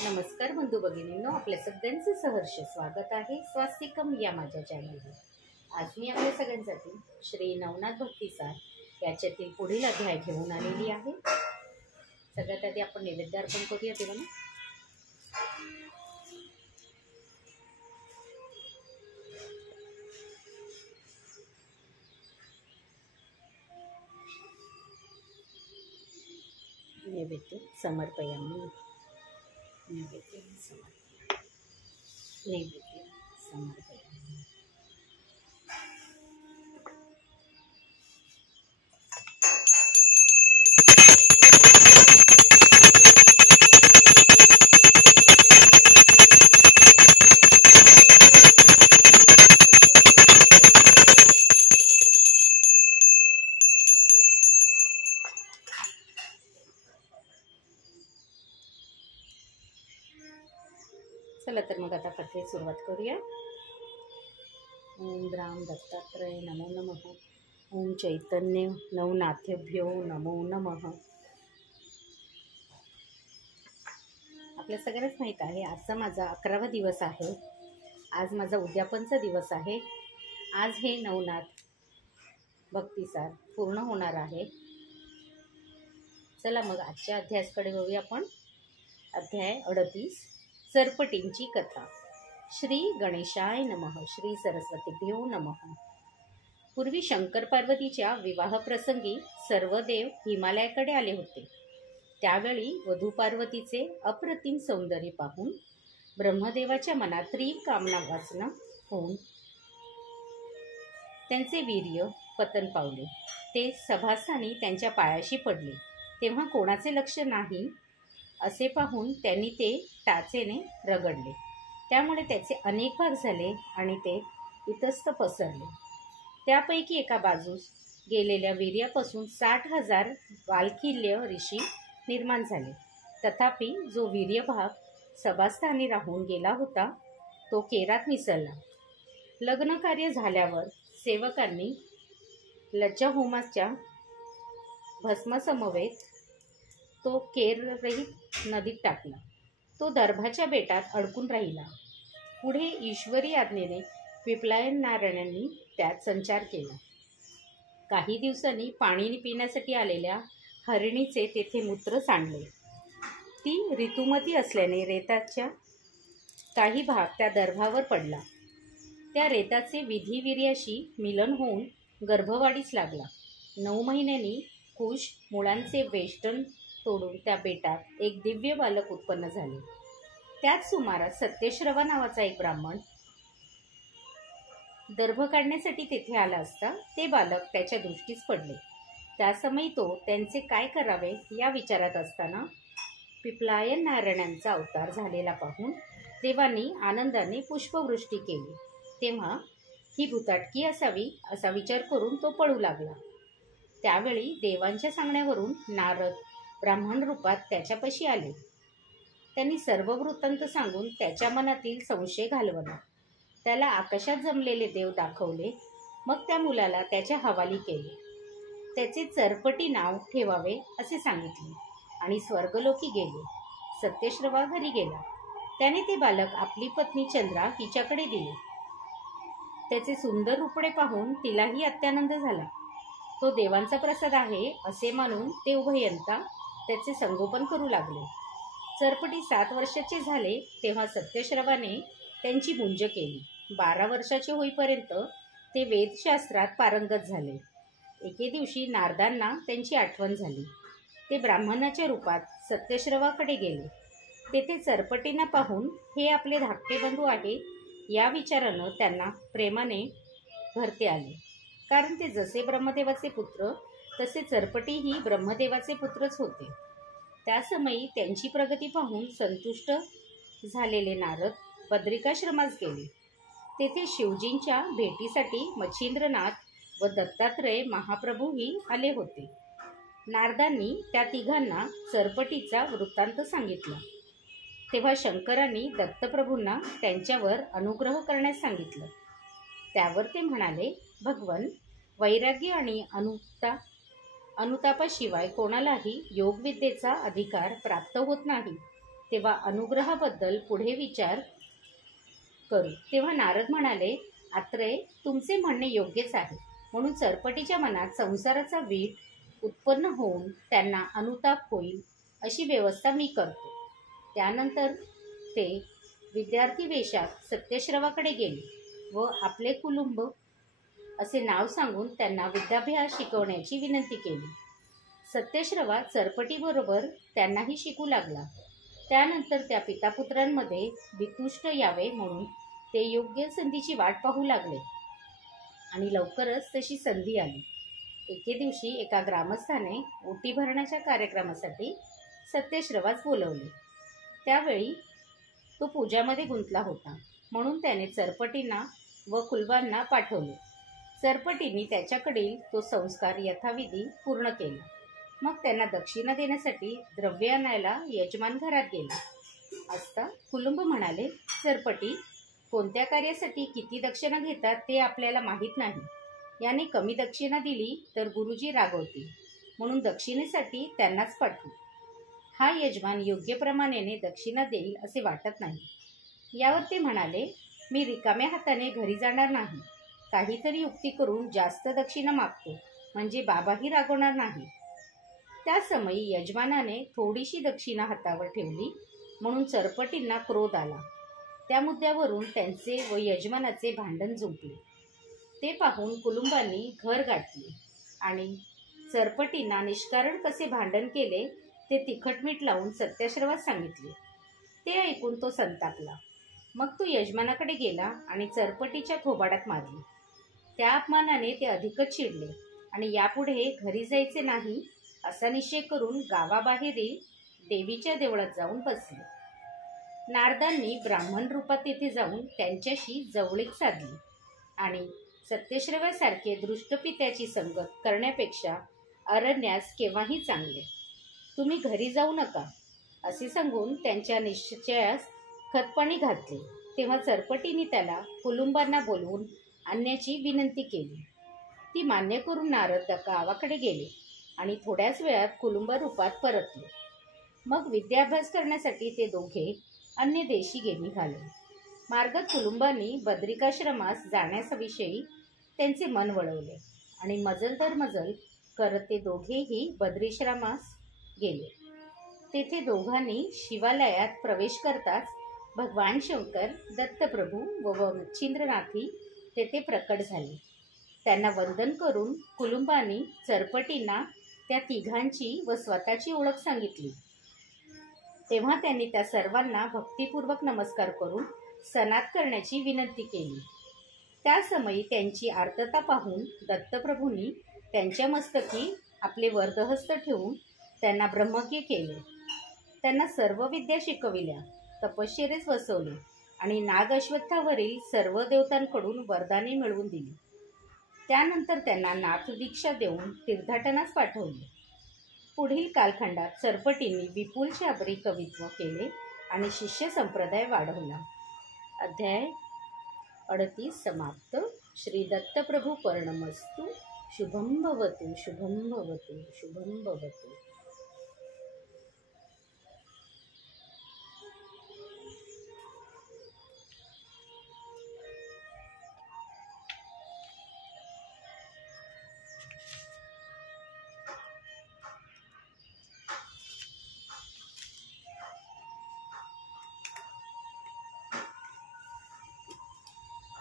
नमस्कार बंधू भगिनींनो, आपल्या सगळ्यांचे सहर्ष स्वागत आहे स्वास्तिकम या माझ्या चॅनलवर। आज मी आपल्या सगळ्यांसाठी श्री नवनाथ भक्तिसार याच्यातील पुढील अध्याय घेऊन आलेली आहे। सगळ्यात आधी आपण नैवेद्य अर्पण करूया देवाला। नैवेद्य समर्पयामि। नैवेद्य समर्पयामि। नैवेद्य समर्पयामि। चला तर मग आता कथेत सुरुवात करूया। ओम राम दत्तात्रय नमो नमः। ओम चैतन्य नवनाथभ्यो नमो नमः। आपल्या सगळ्यांनाच माहीत आहे आजचा माझा 11वा दिवस आहे। आज माझा उद्यापनचा दिवस आहे। आज हे नवनाथ भक्तिसार पूर्ण होणार आहे। चला मग आजच्या अध्यायाकडे वळूया आपण। अध्याय 38 सरपटींची कथा। श्री गणेशाय नमः। श्री सरस्वतीभ्यो नमः। पूर्वी शंकर पार्वतीच्या विवाह प्रसंगी सर्व देव हिमालयाकडे आले होते। त्यावेळी वधू पार्वतीचे अप्रतिम सौंदर्य पाहून ब्रह्मदेवाच्या मनात तीव्र कामना वासना होऊन त्यांचे वीर्य पतन पावले। ते सभास्थानी त्यांच्या पायाशी पडले, तेव्हा कोणाचे लक्ष नाही असे पाहून त्यांनी ते टाचेने रगडले। त्यामुळे त्याचे अनेक भाग झाले आणि ते इतस्त पसरले। त्यापैकी एका बाजूस गेलेल्या वीर्यापासून 60,000 वालकिल्य ऋषी निर्माण झाले। तथापि जो वीर्यभाग सभास्थानी राहून गेला होता तो केरात मिसळला। लग्न कार्य झाल्यावर सेवकांनी लज्जाहोमाच्या भस्मासमवेत तो केररहित नदीत टाकला। तो दर्भाच्या बेटात अडकून राहिला। पुढे ईश्वरी आज्ञेने पिपलायन नारायणांनी त्यात संचार केला। काही दिवसांनी पाणी पिण्यासाठी आलेल्या हरिणीचे तेथे मूत्र सांडले। ती ऋतुमती असल्याने रेताच्या काही भाग त्या दर्भावर पडला। त्या रेताचे विधिवीर्याशी मिलन होऊन गर्भवाढीस लागला। 9 महिन्यांनी कुश मुळांचे वेष्टन तोडून त्या बेटात एक दिव्य बालक उत्पन्न झाले। त्याच सुमारास सत्यश्रवा नावाचा एक ब्राह्मण दर्भ काढण्यासाठी तेथे आला असता ते बालक त्याच्या दृष्टीस पडले। त्या समयी तो त्यांचे काय करावे या विचारात असताना पिपलायन नारायणांचा अवतार झालेला पाहून देवांनी आनंदाने पुष्पवृष्टी केली। तेव्हा ही भूताटकी असावी असा विचार करून तो पळू लागला। त्यावेळी देवांच्या सांगण्यावरून नारद ब्राह्मण रूपात त्याच्यापाशी आले। त्यांनी सर्व वृत्तांत सांगून त्याच्या मनातील संशय घालवला। त्याला आकाशात जमलेले देव दाखवले। मग त्या मुलाला त्याच्या हवाली केले। त्याचे चरपटी नाव ठेवावे असे सांगितले आणि स्वर्गलोकी गेले। सत्यश्रवा घरी गेला। त्याने ते बालक आपली पत्नी चंद्रा हिच्याकडे दिले। त्याचे सुंदर रूपडे पाहून तिलाही अत्यानंद झाला। तो देवांचा प्रसाद आहे असे मानून ते उभयंता त्याचे संगोपन करू लागले। चरपटी 7 वर्षाचे झाले तेव्हा सत्यश्रवाने त्यांची मुंज केली। 12 वर्षाचे होईपर्यंत ते वेदशास्त्रात पारंगत झाले। एके दिवशी नारदांना त्यांची आठवण झाली। ते ब्राह्मणाच्या रूपात सत्यश्रवाकडे गेले। तेथे चरपटींना पाहून हे आपले धाकटे बंधू आहे या विचारानं त्यांना प्रेमाने भरते आले। कारण ते जसे ब्रह्मदेवाचे पुत्र तसे चरपटीही ब्रह्मदेवाचे पुत्रच होते। त्या समयी त्यांची प्रगती पाहून संतुष्ट झालेले नारद बद्रिकाश्रमास गेले। तेथे शिवजींच्या भेटीसाठी मच्छिंद्रनाथ व दत्तात्रय महाप्रभूही आले होते। नारदांनी त्या तिघांना चरपटीचा वृत्तांत सांगितला। तेव्हा शंकरांनी दत्तप्रभूंना त्यांच्यावर अनुग्रह करण्यास सांगितलं। त्यावर ते म्हणाले, भगवन, वैराग्य आणि अनुतापाशिवाय कोणालाही योगविद्येचा अधिकार प्राप्त होत नाही। तेव्हा अनुग्रहाबद्दल पुढे विचार करू. तेव्हा नारद म्हणाले, आत्रेय, तुमचे म्हणणे योग्यच आहे. म्हणून चरपटीच्या मनात संसाराचा वीट उत्पन्न होऊन त्यांना अनुताप होईल अशी व्यवस्था मी करतो. त्यानंतर ते विद्यार्थी वेशात सत्यश्रवाकडे गेले व आपले कुलुंब असे नाव सांगून त्यांना विद्याभ्यास शिकवण्याची विनंती केली. सत्यश्रवा चरपटीबरोबर त्यांनाही शिकू लागला. त्यानंतर त्या पितापुत्रांमध्ये वितुष्ट यावे म्हणून ते योग्य संधीची वाट पाहू लागले आणि लवकरच तशी संधी आली. एके दिवशी एका ग्रामस्थाने ओटी भरण्याच्या कार्यक्रमासाठी सत्यश्रवास बोलवले. त्यावेळी तो पूजामध्ये गुंतला होता, म्हणून त्याने चरपटींना व कुलबांना पाठवले. चरपटींनी त्याच्याकडील तो संस्कार यथाविधी पूर्ण केला. मग त्यांना दक्षिणा देण्यासाठी द्रव्य आणायला यजमान घरात गेला असता कुलुंब म्हणाले, चरपटी, कोणत्या कार्यासाठी किती दक्षिणा घेतात ते आपल्याला माहीत नाही. याने कमी दक्षिणा दिली तर गुरुजी रागवतील, म्हणून दक्षिणेसाठी त्यांनाच पाठवू. हा यजमान योग्य प्रमाणाने दक्षिणा देईल असे वाटत नाही. यावर ते म्हणाले, मी रिकाम्या हाताने घरी जाणार नाही. काहीतरी युक्ती करून जास्त दक्षिणा मागतो, म्हणजे बाबाही रागवणार नाही. त्या समयी यजमानाने थोडीशी दक्षिणा हातावर ठेवली, म्हणून चरपटींना क्रोध आला. त्या मुद्द्यावरून त्यांचे व यजमानाचे भांडण जुंपले. ते पाहून कुलुंबांनी घर गाठले आणि चरपटींना निष्कारण कसे भांडण केले ते तिखटमीठ लावून सत्यश्रवास सांगितले. ते ऐकून तो संतापला. मग तो यजमानाकडे गेला आणि चरपटीच्या थोबाडात मारली. त्या अपमानाने ते अधिकच चिडले आणि यापुढे घरी जायचे नाही असा निश्चय करून गावाबाहेरील देवीच्या देवळात जाऊन बसले. नारदांनी ब्राह्मण रूपात तेथे जाऊन त्यांच्याशी जवळीक साधली आणि सत्यश्रवासारखे दृष्टपित्याची संगत करण्यापेक्षा अरण्यास केव्हाही चांगले. तुम्ही घरी जाऊ नका असे सांगून त्यांच्या निश्चयास खतपाणी घातले. तेव्हा चरपटींनी त्याला कुलुंबांना बोलवून आणण्याची विनंती केली. ती मान्य करून नारद गावाकडे गेले आणि थोड्याच वेळात कुलुंब रूपात परतले. मग विद्याभ्यास करण्यासाठी ते दोघे अन्य देशी निघाले. मार्गात कुलुंबांनी बद्रिकाश्रमास जाण्याविषयी त्यांचे मन वळवले आणि मजल दर मजल करत ते दोघेही बद्रीश्रमास गेले. तेथे दोघांनी शिवालयात प्रवेश करताच भगवान शंकर, दत्तप्रभू व मच्छिंद्रनाथी तेथे प्रकट झाले. त्यांना वंदन करून कुलुंबांनी चरपटींना त्या तिघांची व स्वतःची ओळख सांगितली. तेव्हा त्यांनी त्या सर्वांना भक्तिपूर्वक नमस्कार करून सनात करण्याची विनंती केली. त्या समयी त्यांची आर्तता पाहून दत्तप्रभूंनी त्यांच्या मस्तकी आपले वरदहस्त ठेवून त्यांना ब्रह्मज्ञ केले. त्यांना सर्व विद्या शिकविल्या, तपश्चर्येस बसवले आणि नाग अश्वत्थावरील सर्व देवतांकडून वरदाने मिळवून दिली. त्यानंतर त्यांना नाथदीक्षा देऊन तीर्थाटनास पाठवले. पुढील कालखंडात चरपटींनी विपुल शाबरी कवित्व केले आणि शिष्य संप्रदाय वाढवला. अध्याय 38 समाप्त. श्री दत्तप्रभू पर्णमस्तु. शुभं भवतु, शुभं भवतु, शुभं भवतु.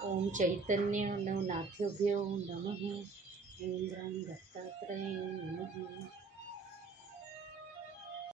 ओम चैतन्य नवनाथ्योभ्यो नमः. ओम राम दत्तात्रेय